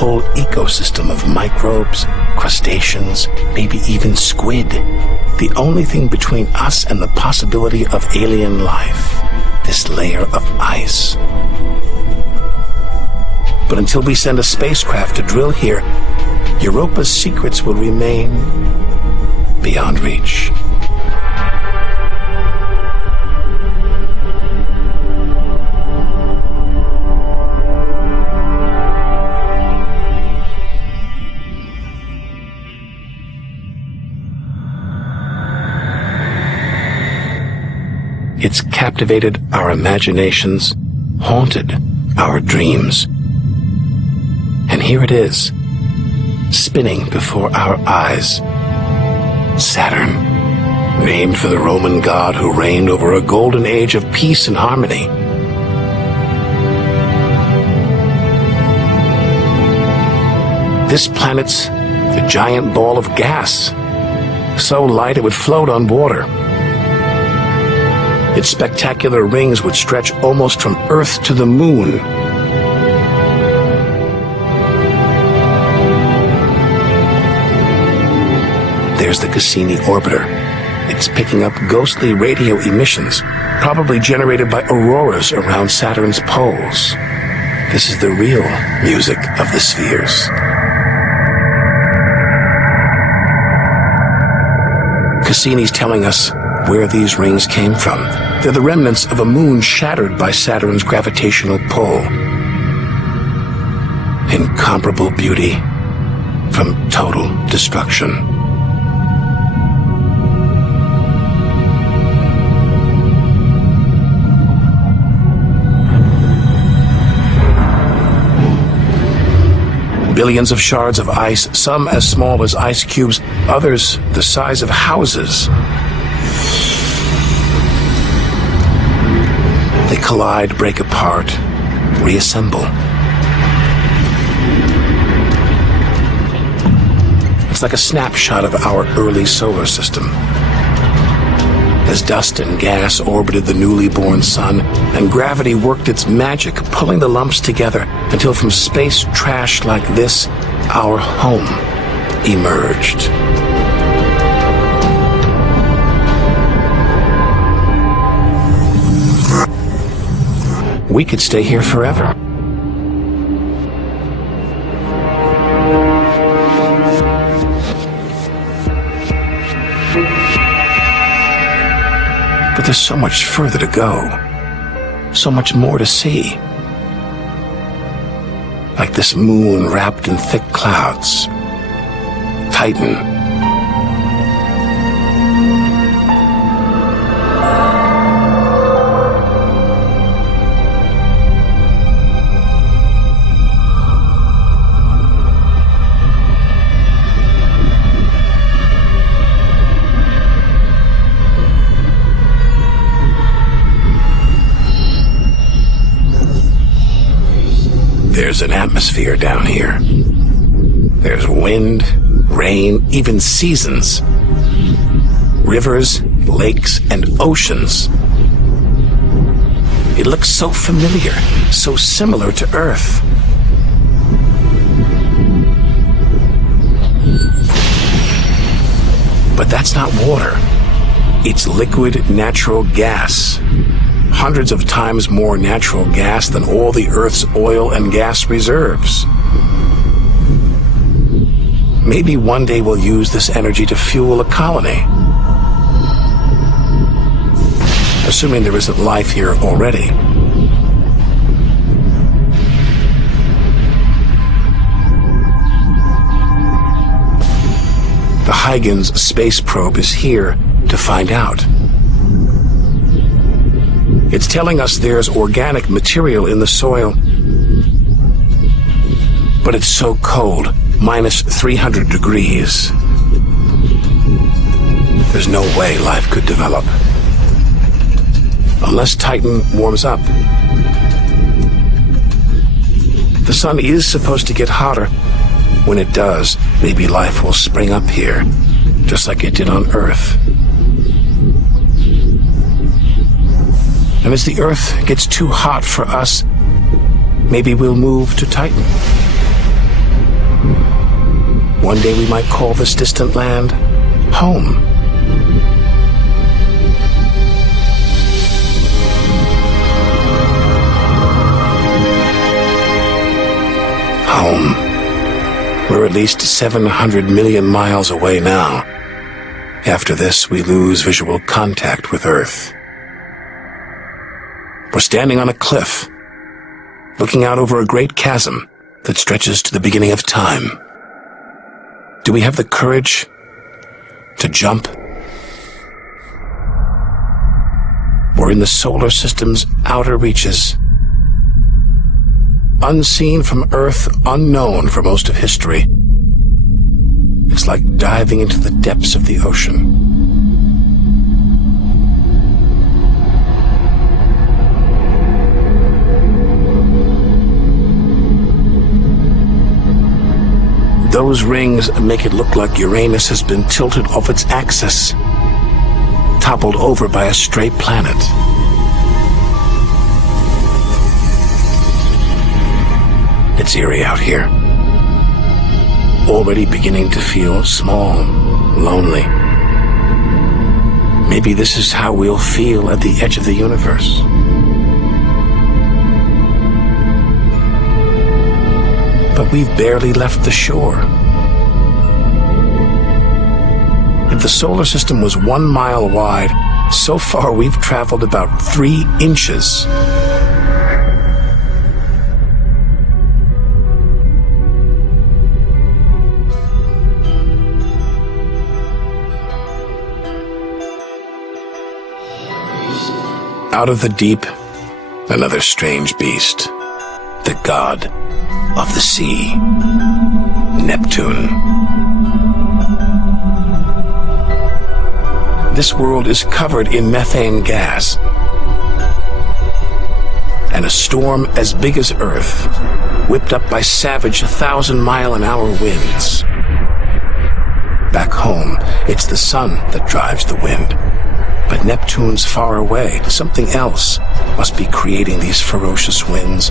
whole ecosystem of microbes, crustaceans, maybe even squid. The only thing between us and the possibility of alien life, this layer of ice. But until we send a spacecraft to drill here, Europa's secrets will remain beyond reach. It's captivated our imaginations, haunted our dreams. And here it is, spinning before our eyes. Saturn, named for the Roman god who reigned over a golden age of peace and harmony. This planet's a giant ball of gas, so light it would float on water. Its spectacular rings would stretch almost from Earth to the moon. There's the Cassini orbiter. It's picking up ghostly radio emissions, probably generated by auroras around Saturn's poles. This is the real music of the spheres. Cassini's telling us where these rings came from. They're the remnants of a moon shattered by Saturn's gravitational pull. Incomparable beauty from total destruction. Billions of shards of ice, some as small as ice cubes, others the size of houses. They collide, break apart, reassemble. It's like a snapshot of our early solar system. As dust and gas orbited the newly born sun, and gravity worked its magic, pulling the lumps together until from space trash like this, our home emerged. We could stay here forever. But there's so much further to go, so much more to see. Like this moon wrapped in thick clouds. Titan. There's an atmosphere down here. There's wind, rain, even seasons. Rivers, lakes, and oceans. It looks so familiar, so similar to Earth. But that's not water. It's liquid natural gas. Hundreds of times more natural gas than all the Earth's oil and gas reserves. Maybe one day we'll use this energy to fuel a colony. Assuming there isn't life here already. The Huygens space probe is here to find out. It's telling us there's organic material in the soil, but it's so cold, minus 300 degrees. There's no way life could develop. Unless Titan warms up. The sun is supposed to get hotter. When it does, maybe life will spring up here, just like it did on Earth. And as the Earth gets too hot for us, maybe we'll move to Titan. One day we might call this distant land home. Home. We're at least 700 million miles away now. After this, we lose visual contact with Earth. We're standing on a cliff, looking out over a great chasm that stretches to the beginning of time. Do we have the courage to jump? We're in the solar system's outer reaches, unseen from Earth, unknown for most of history. It's like diving into the depths of the ocean. Those rings make it look like Uranus has been tilted off its axis, toppled over by a stray planet. It's eerie out here. Already beginning to feel small, lonely. Maybe this is how we'll feel at the edge of the universe. But we've barely left the shore. If the solar system was 1 mile wide, so far we've traveled about 3 inches. Out of the deep, another strange beast, the god of the sea, Neptune. This world is covered in methane gas, and a storm as big as Earth, whipped up by savage 1,000-mile-an-hour winds. Back home, it's the sun that drives the wind. But Neptune's far away. Something else must be creating these ferocious winds.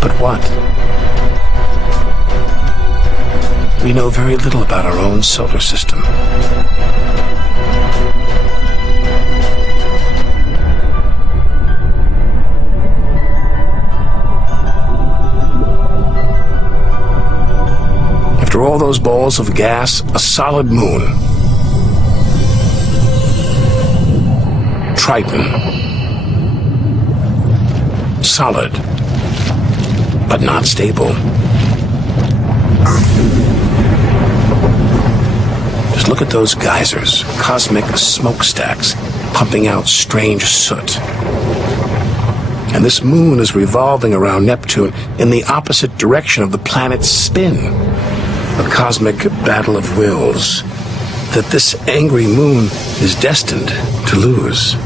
But what? We know very little about our own solar system. After all those balls of gas, a solid moon. Triton. Solid, but not stable. Just look at those geysers, cosmic smokestacks, pumping out strange soot. And this moon is revolving around Neptune in the opposite direction of the planet's spin. A cosmic battle of wills that this angry moon is destined to lose.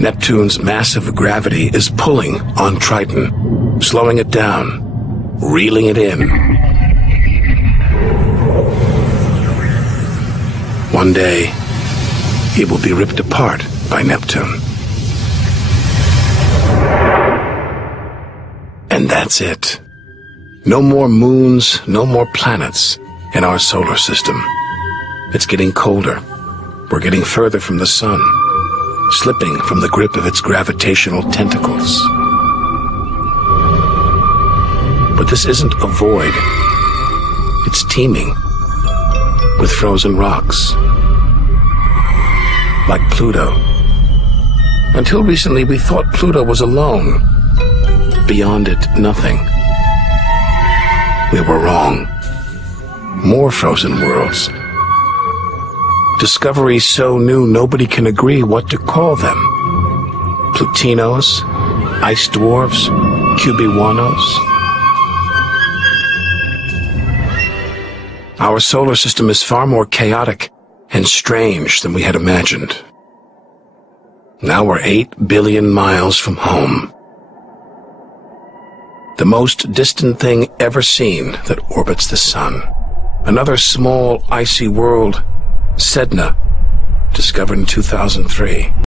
Neptune's massive gravity is pulling on Triton, slowing it down, reeling it in. One day, it will be ripped apart by Neptune. And that's it. No more moons, no more planets in our solar system. It's getting colder. We're getting further from the sun, slipping from the grip of its gravitational tentacles. But this isn't a void. It's teeming with frozen rocks. Like Pluto. Until recently, we thought Pluto was alone. Beyond it, nothing. We were wrong. More frozen worlds. Discoveries so new nobody can agree what to call them. Plutinos, ice dwarfs, cubewanos. Our solar system is far more chaotic and strange than we had imagined. Now we're 8 billion miles from home. The most distant thing ever seen that orbits the sun. Another small, icy world, Sedna, discovered in 2003.